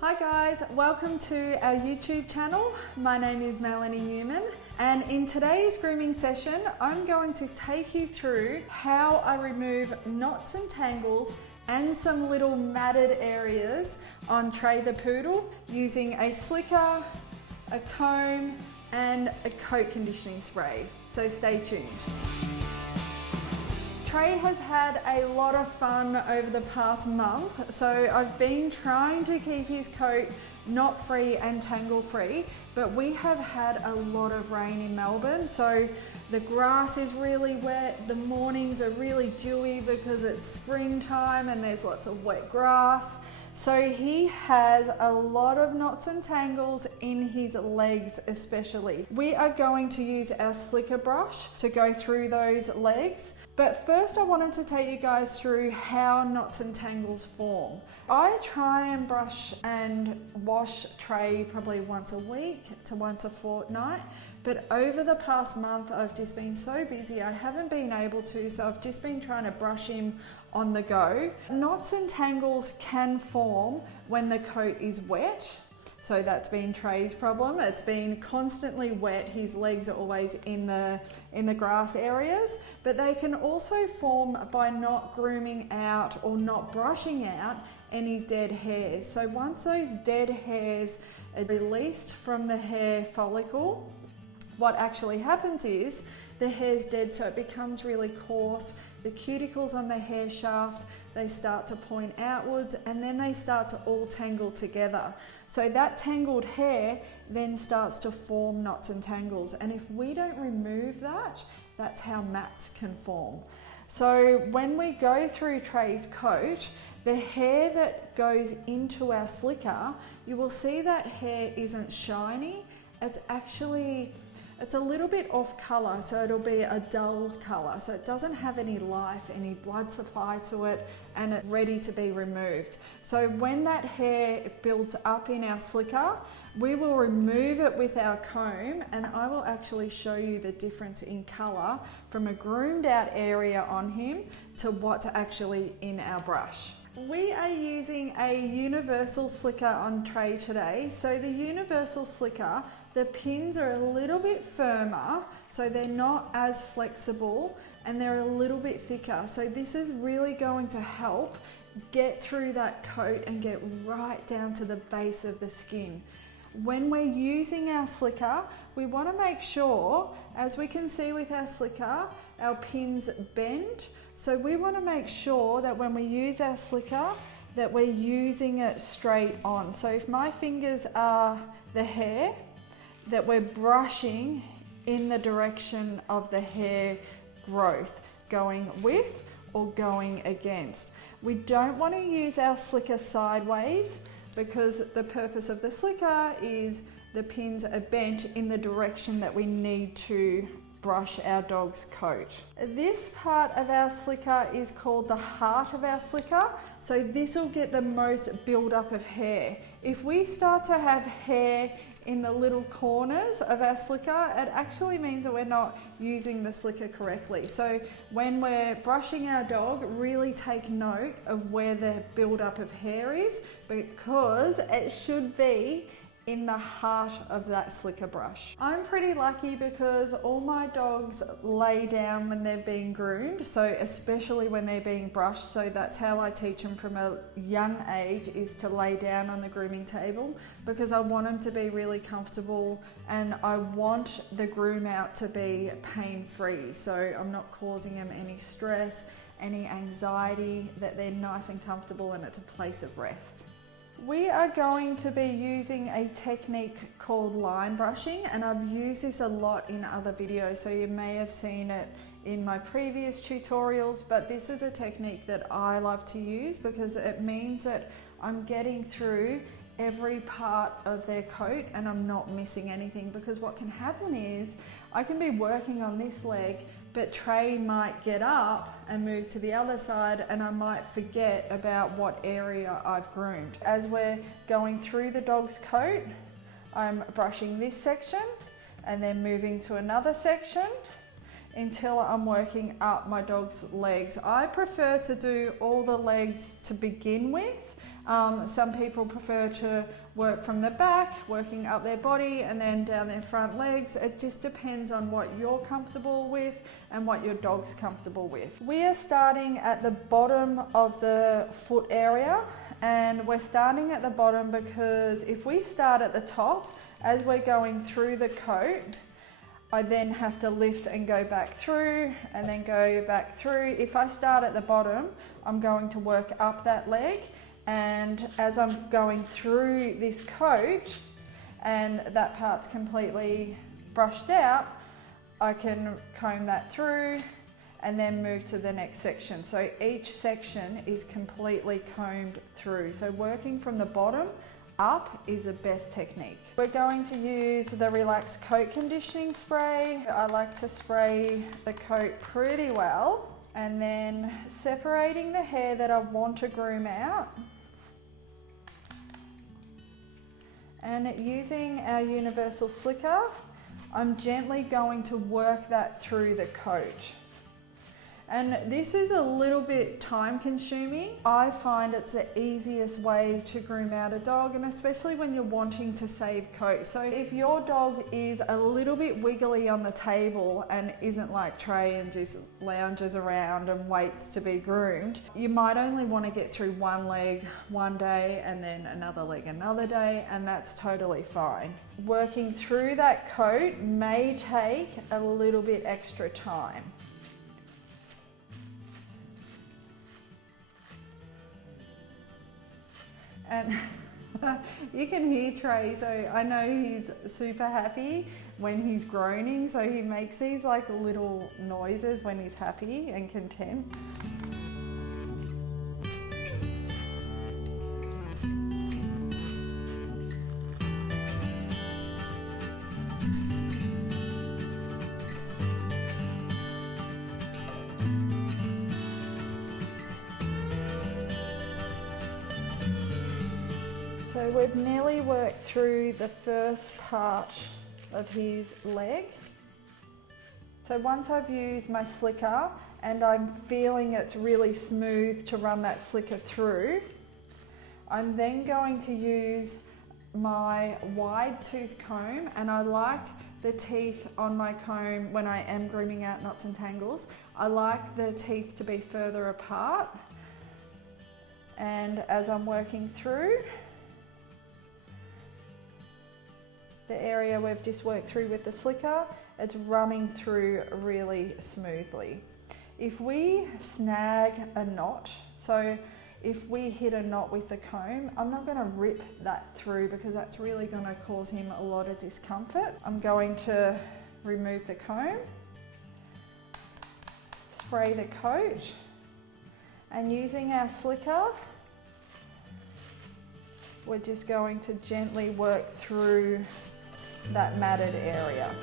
Hi guys, welcome to our YouTube channel. My name is Melanie Newman, and in today's grooming session, I'm going to take you through how I remove knots and tangles and some little matted areas on Trey the Poodle using a slicker, a comb, and a coat conditioning spray. So stay tuned. Trey has had a lot of fun over the past month, so I've been trying to keep his coat knot free and tangle free, but we have had a lot of rain in Melbourne, so the grass is really wet, the mornings are really dewy because it's springtime and there's lots of wet grass. So he has a lot of knots and tangles in his legs especially. We are going to use our slicker brush to go through those legs. But first I wanted to take you guys through how knots and tangles form. I try and brush and wash Trey probably once a week to once a fortnight. But over the past month, I've just been so busy, I haven't been able to, so I've just been trying to brush him on the go. Knots and tangles can form when the coat is wet. So that's been Trey's problem. It's been constantly wet. His legs are always in the grass areas, but they can also form by not grooming out or not brushing out any dead hairs. So once those dead hairs are released from the hair follicle, what actually happens is the hair's dead, so it becomes really coarse. The cuticles on the hair shaft, they start to point outwards, and then they start to all tangle together. So that tangled hair then starts to form knots and tangles. And if we don't remove that, that's how mats can form. So when we go through Trey's coat, the hair that goes into our slicker, you will see that hair isn't shiny. It's a little bit off color, so it'll be a dull color. So it doesn't have any life, any blood supply to it, and it's ready to be removed. So when that hair builds up in our slicker, we will remove it with our comb, and I will actually show you the difference in color from a groomed out area on him to what's actually in our brush. We are using a universal slicker on Trey today. So the universal slicker, the pins are a little bit firmer, so they're not as flexible, and they're a little bit thicker. So this is really going to help get through that coat and get right down to the base of the skin. When we're using our slicker, we want to make sure, as we can see with our slicker, our pins bend. So we want to make sure that when we use our slicker, that we're using it straight on. So if my fingers are the hair, that we're brushing in the direction of the hair growth, going with or going against. We don't want to use our slicker sideways because the purpose of the slicker is the pins are bent in the direction that we need to brush our dog's coat. This part of our slicker is called the heart of our slicker. So this will get the most build-up of hair. If we start to have hair in the little corners of our slicker, it actually means that we're not using the slicker correctly. So when we're brushing our dog, really take note of where the build-up of hair is, because it should be in the heart of that slicker brush. I'm pretty lucky because all my dogs lay down when they're being groomed, so especially when they're being brushed, so that's how I teach them from a young age, is to lay down on the grooming table, because I want them to be really comfortable and I want the groom out to be pain-free, so I'm not causing them any stress, any anxiety, that they're nice and comfortable and it's a place of rest. We are going to be using a technique called line brushing, and I've used this a lot in other videos, so you may have seen it in my previous tutorials, but this is a technique that I love to use because it means that I'm getting through every part of their coat and I'm not missing anything, because what can happen is I can be working on this leg, but Trey might get up and move to the other side and I might forget about what area I've groomed. As we're going through the dog's coat, I'm brushing this section and then moving to another section until I'm working up my dog's legs. I prefer to do all the legs to begin with. Some people prefer to work from the back, working up their body and then down their front legs. It just depends on what you're comfortable with and what your dog's comfortable with. We are starting at the bottom of the foot area, and we're starting at the bottom because if we start at the top, as we're going through the coat, I then have to lift and go back through and then go back through. If I start at the bottom, I'm going to work up that leg, and as I'm going through this coat and that part's completely brushed out, I can comb that through and then move to the next section. So each section is completely combed through. So working from the bottom up is the best technique. We're going to use the Relax Coat Conditioning Spray. I like to spray the coat pretty well, and then separating the hair that I want to groom out, and using our universal slicker, I'm gently going to work that through the coat. And this is a little bit time consuming. I find it's the easiest way to groom out a dog, and especially when you're wanting to save coat. So if your dog is a little bit wiggly on the table and isn't like Trey and just lounges around and waits to be groomed, you might only want to get through one leg one day and then another leg another day, and that's totally fine. Working through that coat may take a little bit extra time. And you can hear Trey, so I know he's super happy when he's groaning, so he makes these like little noises when he's happy and content. So we've nearly worked through the first part of his leg. So once I've used my slicker and I'm feeling it's really smooth to run that slicker through, I'm then going to use my wide tooth comb, and I like the teeth on my comb when I am grooming out knots and tangles. I like the teeth to be further apart, and as I'm working through, the area we've just worked through with the slicker, it's running through really smoothly. If we snag a knot, so if we hit a knot with the comb, I'm not going to rip that through because that's really going to cause him a lot of discomfort. I'm going to remove the comb, spray the coat, and using our slicker, we're just going to gently work through that matted area.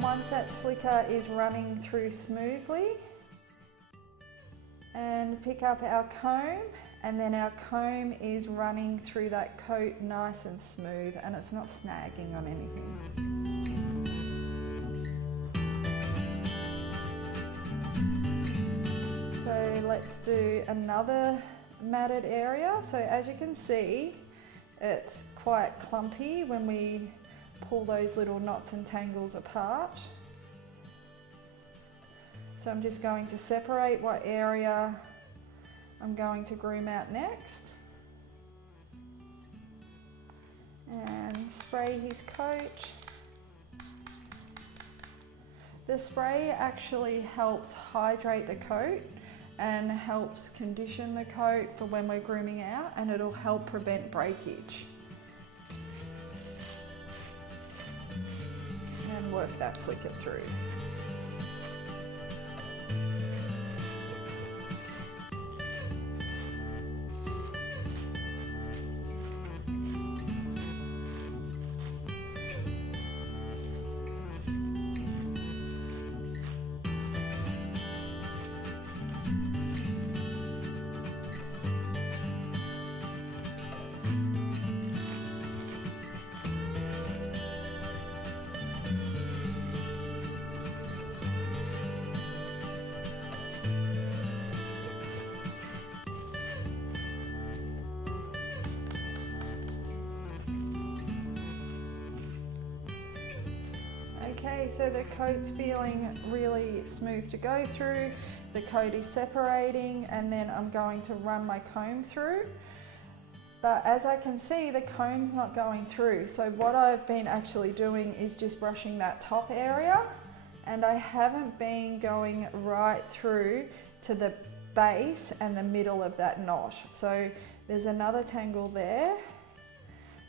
Once that slicker is running through smoothly, and pick up our comb, and then our comb is running through that coat nice and smooth, and it's not snagging on anything. So let's do another matted area. So as you can see, it's quite clumpy when we pull those little knots and tangles apart. So I'm just going to separate what area I'm going to groom out next, and spray his coat. The spray actually helps hydrate the coat and helps condition the coat for when we're grooming out, and it'll help prevent breakage. And work that slicker through. Okay, so the coat's feeling really smooth to go through. The coat is separating, and then I'm going to run my comb through. But as I can see, the comb's not going through. So what I've been actually doing is just brushing that top area, and I haven't been going right through to the base and the middle of that knot. So there's another tangle there.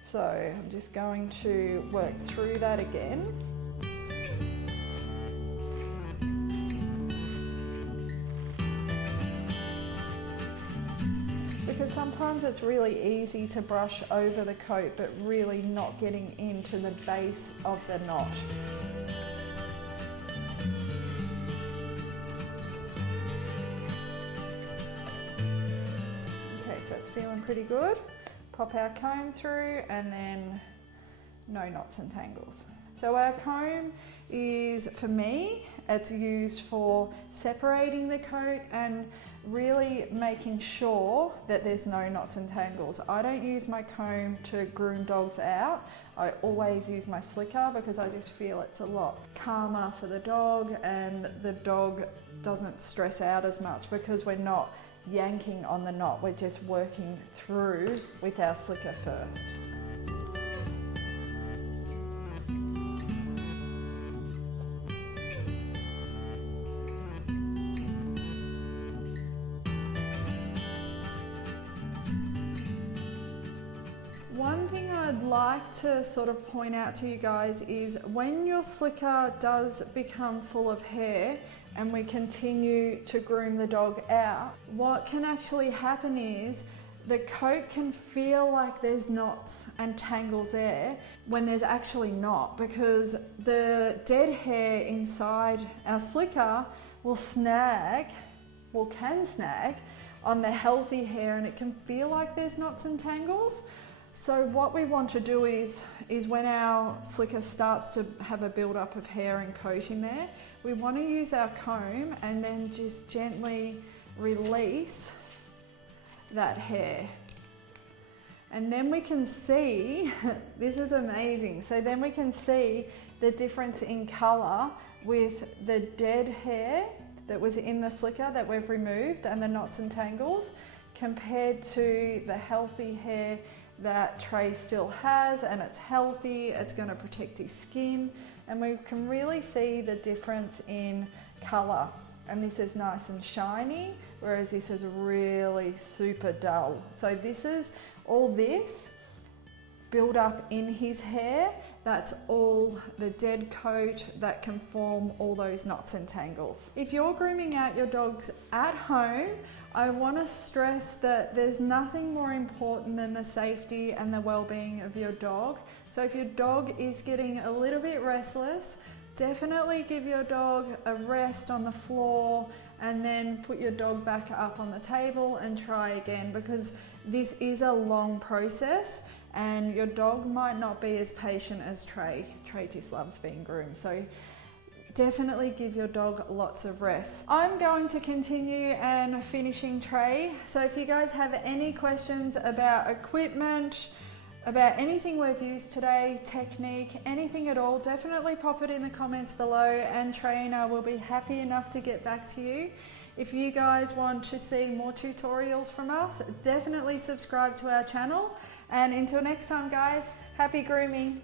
So I'm just going to work through that again. Because sometimes it's really easy to brush over the coat, but really not getting into the base of the knot. Okay, so it's feeling pretty good. Pop our comb through, and then no knots and tangles. So our comb is, for me, it's used for separating the coat and really making sure that there's no knots and tangles. I don't use my comb to groom dogs out. I always use my slicker because I just feel it's a lot calmer for the dog, and the dog doesn't stress out as much because we're not yanking on the knot, we're just working through with our slicker first. One thing I'd like to sort of point out to you guys is when your slicker does become full of hair and we continue to groom the dog out, what can actually happen is the coat can feel like there's knots and tangles there when there's actually not, because the dead hair inside our slicker will snag, or can snag, on the healthy hair, and it can feel like there's knots and tangles. So what we want to do is when our slicker starts to have a build-up of hair and coat in there, we want to use our comb and then just gently release that hair. And then we can see, this is amazing, so then we can see the difference in colour with the dead hair that was in the slicker that we've removed and the knots and tangles compared to the healthy hair that Trey still has, and it's healthy, it's going to protect his skin, and we can really see the difference in colour. And this is nice and shiny, whereas this is really super dull. So this is all this build up in his hair, that's all the dead coat that can form all those knots and tangles. If you're grooming out your dogs at home, I want to stress that there's nothing more important than the safety and the well-being of your dog. So if your dog is getting a little bit restless, definitely give your dog a rest on the floor and then put your dog back up on the table and try again, because this is a long process and your dog might not be as patient as Trey. Trey just loves being groomed. So definitely give your dog lots of rest. I'm going to continue and finishing Trey. So if you guys have any questions about equipment, about anything we've used today, technique, anything at all, definitely pop it in the comments below and Trey and I will be happy enough to get back to you. If you guys want to see more tutorials from us, definitely subscribe to our channel. And until next time guys, happy grooming.